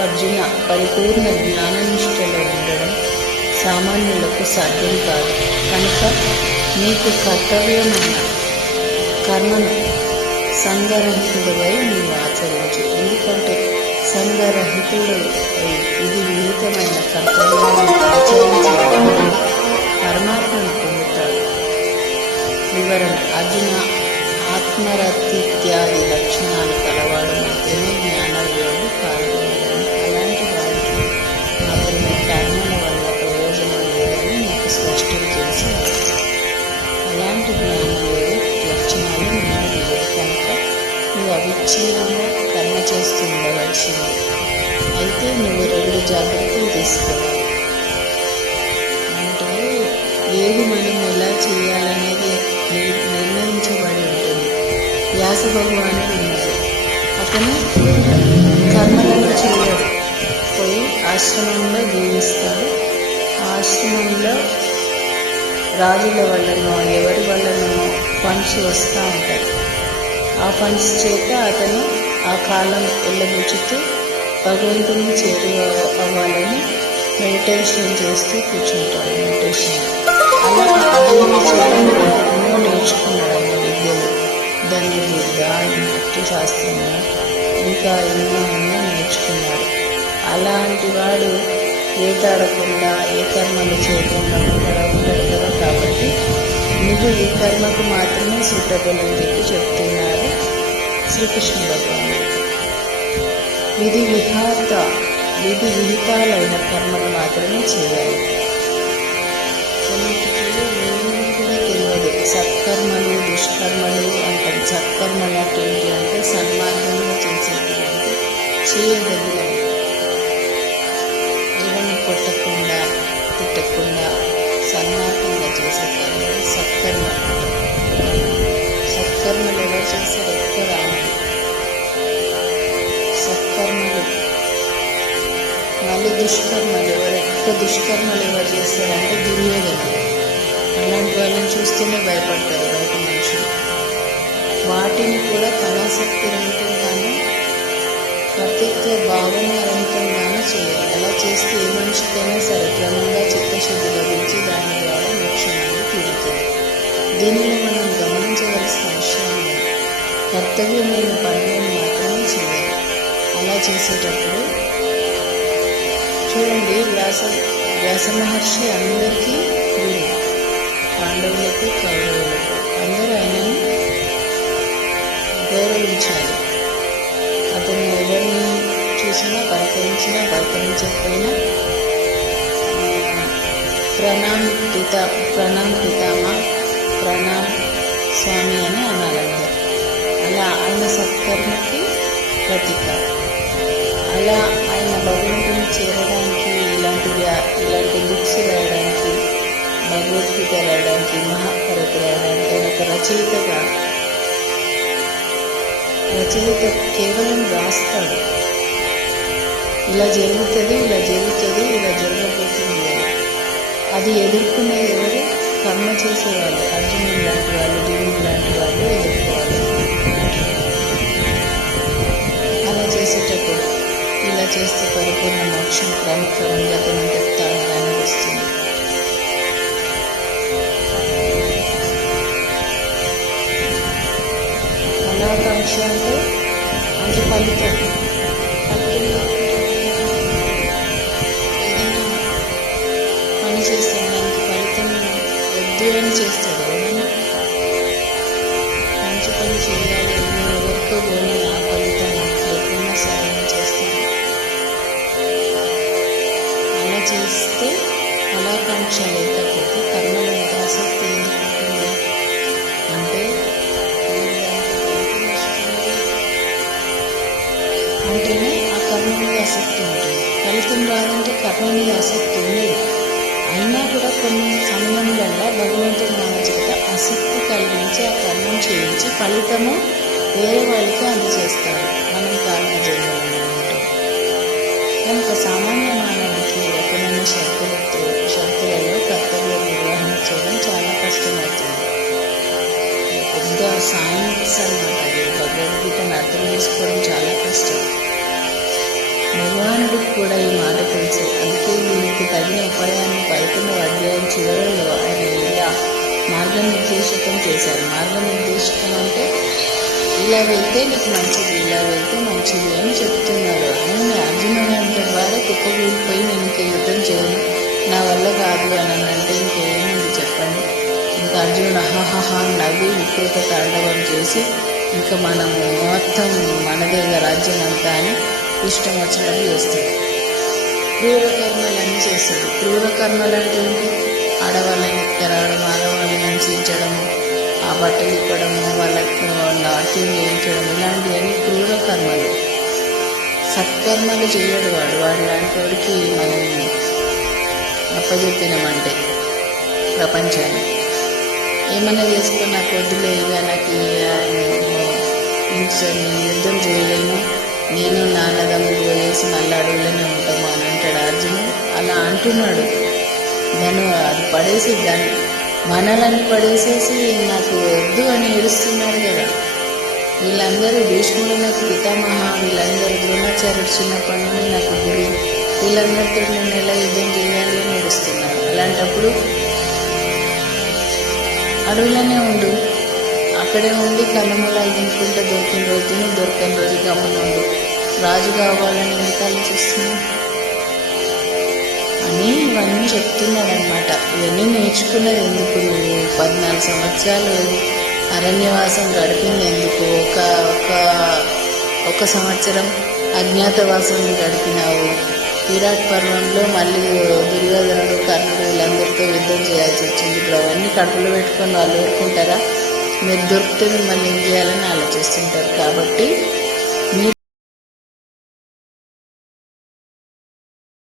అర్జున, పరిపూర్ణ జ్ఞాననిష్టలో ఉండడం సామాన్యులకు సాధ్యం కాదు. కనుక నీకు కర్తవ్యమైన కర్మను సంగరహితుడై నీవు ఆచరించు. ఎందుకంటే సంగరహితుడై ఇది విహితమైన కర్తవ్యాన్ని ఆచరించడం పరమాత్మను పొందుతాడు. వివరణ: అర్జున, ఆత్మరతిత్యాది లక్షణాలు కలవాడు మాత్రమే జ్ఞానయోగి పాల్గొనగలడు. అలాంటి వారికి మాత్రమే కర్మల వల్ల ప్రయోజనం లేదని నీకు స్పష్టం చేసి అలాంటి జ్ఞానయోగి లక్షణాలు నీకు లేవు. కనుక నువ్వు అవిచ్ఛిన్నంగా కర్మ చేస్తూ ఉండవలసింది. అయితే నువ్వు 2 జాగ్రత్తలు తీసుకోవాలి. అంటే ఏది మనం ఎలా చేయాలనేది నిర్ణయించబడి ఉంటుంది. వ్యాస భగవానుడు ఉన్నాడు. అతను కర్మలను చేయడు, పోయి ఆశ్రమంలో జీవిస్తాడు. ఆశ్రమంలో రాజుల వల్లనో ఎవరి వల్లనో ఫండ్స్ వస్తూ ఉంటాయి. ఆ ఫండ్స్ చేత అతను ఆ కాలం వెళ్ళబుచ్చుతూ భగవంతుని చేరువవ్వాలని మెడిటేషన్ చేస్తూ కూర్చుంటాడు. మెడిటేషన్ అలా ఎన్నో నేర్చుకున్నాడు. ఆయన విద్యలు, ధనుర్విద్య, నాట్య శాస్త్రము, ఇంకా ఎన్నో నేర్చుకున్నాడు. అలాంటి వాడు వేటాడకుండా ఏ కర్మలు చేయకుండా ఉంటాడు కదా. కాబట్టి నువ్వు ఈ కర్మకు మాత్రమే సూటబుల్ అని చెప్పి చెప్తున్నారు శ్రీకృష్ణ భగవానుడు. విధి విహితాలైన కర్మలు మాత్రమే చేయాలి. కొన్నిటికి ఏమీ కూడా తెలియదు. సత్కర్మలు, దుష్కర్మలు అంటారు. సత్కర్మలు అంటే ఏంటి అంటే సన్మార్గంగా చేసేటువంటి చేయదగినవి, ఎవరిని కొట్టకుండా తిట్టకుండా సన్మార్గంగా చేసే కర్మలు సత్కర్మలు. సత్కర్మలు ఎవరు చేస్తారు? ఎక్కువ రాముడు. సత్కర్మలు. మళ్ళీ దుష్కర్మలు ఎక్కువ దుష్కర్మలు ఎవరు చేస్తారంటే దుర్యోధనుడు. అలాంటి వాళ్ళని చూస్తూనే భయపడతారు బయట మనుషులు. వాటిని కూడా కళాశక్తివంతంగానే కర్తృత్వ భావనావంతంగానే చేయాలి. అలా చేస్తే ఏ మనిషికైనా సరే క్రమంగా చిత్తశుద్ధి లభించి దాని ద్వారా మోక్షం అనేది తీరుతుంది. దీనిని మనం గమనించవలసిన విషయాలు కర్తవ్యమైన పనులను మాత్రమే చేయాలి. అలా చేసేటప్పుడు చూడండి, వ్యాస మహర్షి అందరికీ గురు, పాండవులకు కౌరవులకు అందరూ ఆయనను గౌరవించాలి. అతను ఎవరిని చూసినా పలకరించకపోయినా ప్రణామ్ పితామా, ప్రణామ్ స్వామి అని అనాలందరూ. అలా ఆయన సత్కర్మకి ప్రతీక. అలా ఆయన భగవంతుని చేరడానికి ఇలాంటి బుక్స్ రాయడానికి, భగవద్గీత రాయడానికి, మహాభారత రాయడానికి ఆయన ఒక రచయిత కేవలం రాస్తాడు. ఇలా జరుగుతుంది, ఇలా జరగబోతుంది అని. అది ఎదుర్కొనేది ఎవరు? కర్మ చేసేవాళ్ళు. అర్జునుడు లాంటి వాళ్ళు, భీముడు లాంటి వాళ్ళు ఎదుర్కోవాలి. అలా చేసేటప్పుడు ఇలా చేస్తే పరిపూర్ణ మోక్షం క్రమక్రమంగా తాను వస్తుంది. కళాకాంక్ష అంటే ఫలితం. ఏదైనా పని చేస్తాం, దానికి ఫలితం వద్దు అని చేస్తాడు. మంచి పని చేయాలి, ఎవరికో పోనీ ఆ ఫలితం లేకుండా సాధన చేస్తాను. అలా చేస్తే కళాకాంక్ష లేకపోతే కర్మల మీద ఆసక్తి ఎందుకు ఉంటుంది అంటే అంటేనే ఆ కర్మ మీద ఆసక్తి ఉంటుంది. ఫలితం రాదంటే కర్మ మీద ఆసక్తి ఉండదు. అయినా కూడా కొన్ని సమయంలో భగవంతుడు మన చేత ఆసక్తి కలిగించి ఆ కర్మం చేయించి ఫలితము వేరే వాళ్ళకి అందజేస్తాడు. మనం కారణ జన్మలను ఉంటాం కనుక సామాన్య మానవుడికి రకమైన షరతులలో కర్తవ్య నిర్వహణ చేయడం చాలా కష్టమవుతుంది. పెద్ద సైన్స్ అన్నమాట. అది భగవద్గీతను అర్థం చేసుకోవడం చాలా కష్టం. భగవానుడికి కూడా ఈ మాట తెలుసు. అందుకే దీనికి తగిన ఉపాయాన్ని 11వ అధ్యాయం చివరిలో ఆయన ఇలా మార్గనిర్దేశకం చేశారు. మార్గనిర్దేశకం అంటే ఇలా వెళ్తే నీకు మంచిది, ఇలా వెళ్తే మంచిది అని చెప్తున్నారు. ఆయన అర్జునుడు అంటే ద్వారా కుప్పకూలిపోయి నేను ఇంక యుద్ధం చేయను, నా వల్ల కాదు అని అంటే ఇంకేముంది చెప్పండి. ఇంకా అర్జునుడు అహహహా నవ్వి వికృత తాండవం చేసి ఇంకా మనము మొత్తం మనదే రాజ్యం అంతా అని ఇష్టం వచ్చినట్టు చేస్తాడు. క్రూర కర్మలన్నీ చేస్తాడు. క్రూర కర్మలు అంటే ఆడవాళ్ళని ఎత్తుకురావడం, ఆడవాళ్ళని హింసించడము, ఆ బట్టలు ఇవ్వడము, వాళ్ళకు నాట్యం చేయించడం, ఇలాంటివన్నీ క్రూర కర్మలు. సత్కర్మలు చేయడు వాడు. వాడు లాంటి వాడికి మనం అప్పచెప్పినామంటే ప్రపంచాన్ని ఏమన్నా చేసుకుని నాకు వద్దులే, ఇక నాకు నేను యుద్ధం చేయలేను, నేను నాన్నదమ్ముడు పోయేసి మళ్ళీ అడవులోనే ఉంటాము అని అంటాడు అర్జునుడు. అలా అంటున్నాడు. దాన్ని అది పడేసి దాన్ని మనలన్నీ పడేసేసి నాకు వద్దు అని ఏడుస్తున్నాడు కదా. వీళ్ళందరూ భీష్ముడు నాకు పితామహ, వీళ్ళందరూ ద్రోణాచార్యుడు చిన్నప్పటి నుండి నాకు గురి, వీళ్ళందరితో నేను ఎలా యుద్ధం చేయాలి అని ఏడుస్తున్నాడు. అలాంటప్పుడు అడవులోనే ఉండు, అక్కడే ఉండి కన్నమూలాలు తినుకుంటే దొరికిన రోజు తిను, దొరకని రోజు గమ్మునుండు, రాజు కావాలని ఎందుకు ఆలోచిస్తున్నావు అని ఇవన్నీ చెప్తున్నాడు అనమాట. ఇవన్నీ నేర్చుకున్నది ఎందుకు? నువ్వు 14 సంవత్సరాలు అరణ్యవాసం గడిపింది ఎందుకు? ఒక సంవత్సరం అజ్ఞాతవాసం గడిపినావు. విరాట్ పర్వంలో మళ్ళీ దుర్యోధనుడు, కర్ణుడు వీళ్ళందరితో యుద్ధం చేయాల్సి వచ్చింది. ఇప్పుడు అవన్నీ కడుపులో పెట్టుకొని వాళ్ళు ఊరుకుంటారా? మీరు దొరికితే మిమ్మల్ని ఏం చేయాలని ఆలోచిస్తుంటారు. కాబట్టి